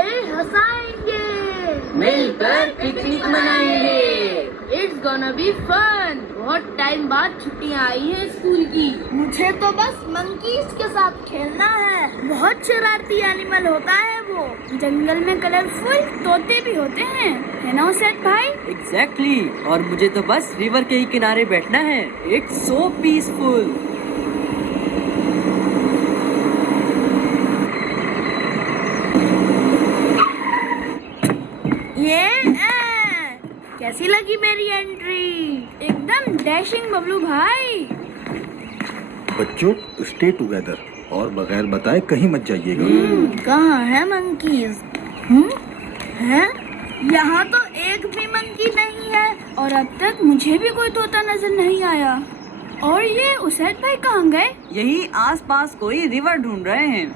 ہنسائیں گے ہنسائیں گے، مل کر پکنک منائیں گے. It's gonna be fun. بہت ٹائم بعد چھٹیاں آئی ہیں اسکول کی. مجھے تو بس منکیز کے ساتھ کھیلنا ہے. بہت شرارتی اینیمل ہوتا ہے وہ. جنگل میں کلرفل طوطے بھی ہوتے ہیں، ہے نا اسد بھائی؟ ایگزیکٹلی. اور مجھے تو بس ریور کے ہی کنارے بیٹھنا ہے. It's so peaceful. کیسی لگی میری انٹری؟ ایک دم ڈیشنگ ببلو بھائی. بچوں اسٹے ٹوگیدر اور بغیر بتائے کہیں مت جائیے گا. کہاں ہے منکیز؟ ہے یہاں تو ایک بھی منکی نہیں ہے، اور اب تک مجھے بھی کوئی طوطا نظر نہیں آیا. اور یہ اسد بھائی کہاں گئے؟ یہی آس پاس کوئی ریور ڈھونڈ رہے ہیں.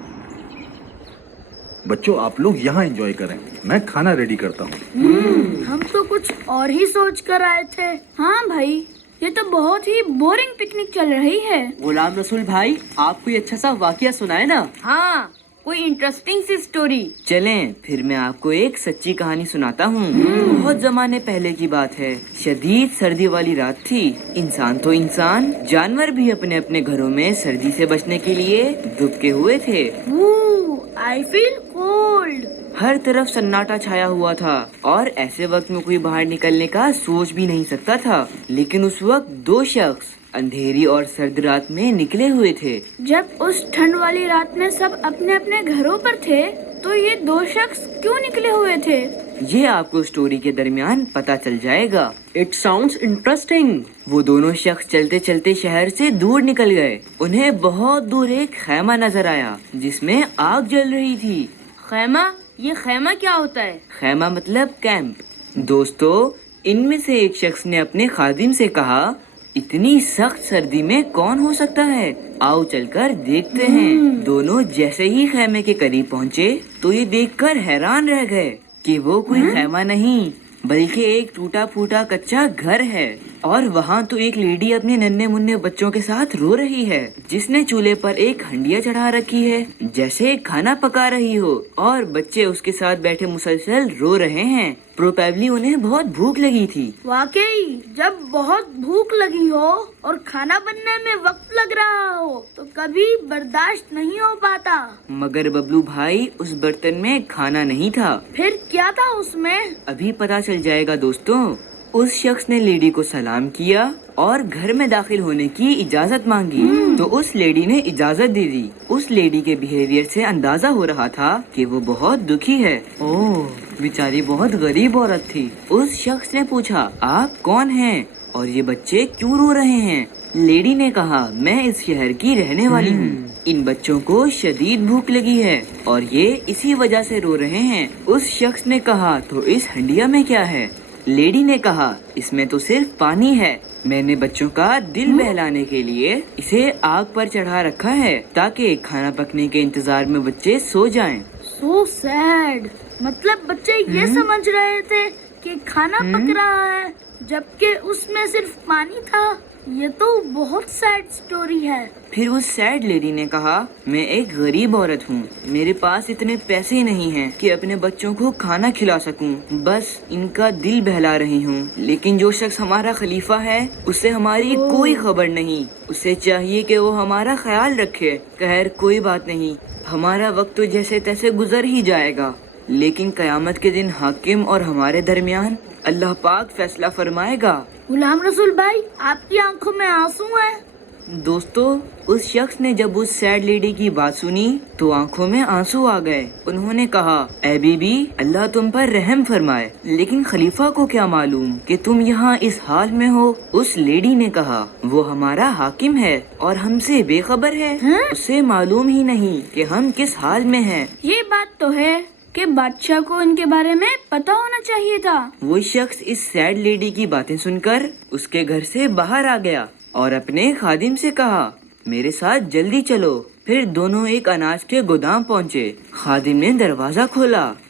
بچوں آپ لوگ یہاں انجوائے کریں، میں کھانا ریڈی کرتا ہوں. ہم تو کچھ اور ہی سوچ کر آئے تھے. ہاں بھائی، یہ تو بہت ہی بورنگ پکنک چل رہی ہے. غلام رسول بھائی، آپ کوئی اچھا سا واقعہ سنائے نا. ہاں، کوئی انٹرسٹنگ سی اسٹوری. چلیں پھر میں آپ کو ایک سچی کہانی سناتا ہوں. بہت زمانے پہلے کی بات ہے. شدید سردی والی رات تھی. انسان تو انسان، جانور بھی اپنے اپنے گھروں میں سردی سے بچنے کے لیے دبکے ہوئے تھے. I feel cold. ہر طرف سناٹا چھایا ہوا تھا اور ایسے وقت میں کوئی باہر نکلنے کا سوچ بھی نہیں سکتا تھا. لیکن اس وقت دو شخص اندھیری اور سرد رات میں نکلے ہوئے تھے. جب اس ٹھنڈ والی رات میں سب اپنے اپنے گھروں پر تھے تو یہ دو شخص کیوں نکلے ہوئے تھے؟ یہ آپ کو اسٹوری کے درمیان پتا چل جائے گا. It sounds interesting. وہ دونوں شخص چلتے چلتے شہر سے دور نکل گئے. انہیں بہت دور ایک خیمہ نظر آیا جس میں آگ جل رہی تھی. خیمہ؟ یہ خیمہ کیا ہوتا ہے؟ خیمہ مطلب کیمپ. دوستو، ان میں سے ایک شخص نے اپنے خادم سے کہا، اتنی سخت سردی میں کون ہو سکتا ہے؟ آؤ چل کر دیکھتے ہیں. دونوں جیسے ہی خیمے کے قریب پہنچے تو یہ دیکھ کر حیران رہ گئے کہ وہ کوئی خیمہ نہیں بلکہ ایک ٹوٹا پھوٹا کچا گھر ہے. اور وہاں تو ایک لیڈی اپنے ننھے منھے بچوں کے ساتھ رو رہی ہے جس نے چولہے پر ایک ہنڈیا چڑھا رکھی ہے جیسے کھانا پکا رہی ہو، اور بچے اس کے ساتھ بیٹھے مسلسل رو رہے ہیں. پروبیبلی انہیں بہت بھوک لگی تھی. واقعی جب بہت بھوک لگی ہو اور کھانا بننے میں وقت لگ رہا ہو تو کبھی برداشت نہیں ہو پاتا. مگر ببلو بھائی، اس برتن میں کھانا نہیں تھا. پھر کیا تھا اس میں؟ ابھی پتا چل جائے گا دوستوں. اس شخص نے لیڈی کو سلام کیا اور گھر میں داخل ہونے کی اجازت مانگی تو اس لیڈی نے اجازت دے دی. اس لیڈی کے بیہیویئر سے اندازہ ہو رہا تھا کہ وہ بہت دکھی ہے. اوہ، بیچاری بہت غریب عورت تھی. اس شخص نے پوچھا، آپ کون ہیں اور یہ بچے کیوں رو رہے ہیں؟ لیڈی نے کہا، میں اس شہر کی رہنے والی ہوں. ان بچوں کو شدید بھوک لگی ہے اور یہ اسی وجہ سے رو رہے ہیں. اس شخص نے کہا، تو اس ہنڈیا میں کیا ہے؟ لیڈی نے کہا، اس میں تو صرف پانی ہے. میں نے بچوں کا دل بہلانے کے لیے اسے آگ پر چڑھا رکھا ہے تاکہ کھانا پکنے کے انتظار میں بچے سو جائیں. سو سیڈ. مطلب بچے یہ سمجھ رہے تھے کہ کھانا پک رہا ہے جبکہ اس میں صرف پانی تھا. یہ تو بہت سیڈ سٹوری ہے. پھر اس سیڈ لیڈی نے کہا، میں ایک غریب عورت ہوں. میرے پاس اتنے پیسے نہیں ہیں کہ اپنے بچوں کو کھانا کھلا سکوں. بس ان کا دل بہلا رہی ہوں. لیکن جو شخص ہمارا خلیفہ ہے اسے ہماری کوئی خبر نہیں. اسے چاہیے کہ وہ ہمارا خیال رکھے. خیر کوئی بات نہیں، ہمارا وقت تو جیسے تیسے گزر ہی جائے گا. لیکن قیامت کے دن حاکم اور ہمارے درمیان اللہ پاک فیصلہ فرمائے گا. غلام رسول بھائی، آپ کی آنکھوں میں آنسو ہیں. دوستو، اس شخص نے جب اس سیڈ لیڈی کی بات سنی تو آنکھوں میں آنسو آ گئے. انہوں نے کہا، اے بی بی، اللہ تم پر رحم فرمائے. لیکن خلیفہ کو کیا معلوم کہ تم یہاں اس حال میں ہو؟ اس لیڈی نے کہا، وہ ہمارا حاکم ہے اور ہم سے بے خبر ہے. اسے معلوم ہی نہیں کہ ہم کس حال میں ہیں. یہ بات تو ہے کہ بادشاہ کو ان کے بارے میں پتا ہونا چاہیے تھا. وہ شخص اس سیڈ لیڈی کی باتیں سن کر اس کے گھر سے باہر آ گیا اور اپنے خادم سے کہا، میرے ساتھ جلدی چلو. پھر دونوں ایک اناج کے گودام پہنچے. خادم نے دروازہ کھولا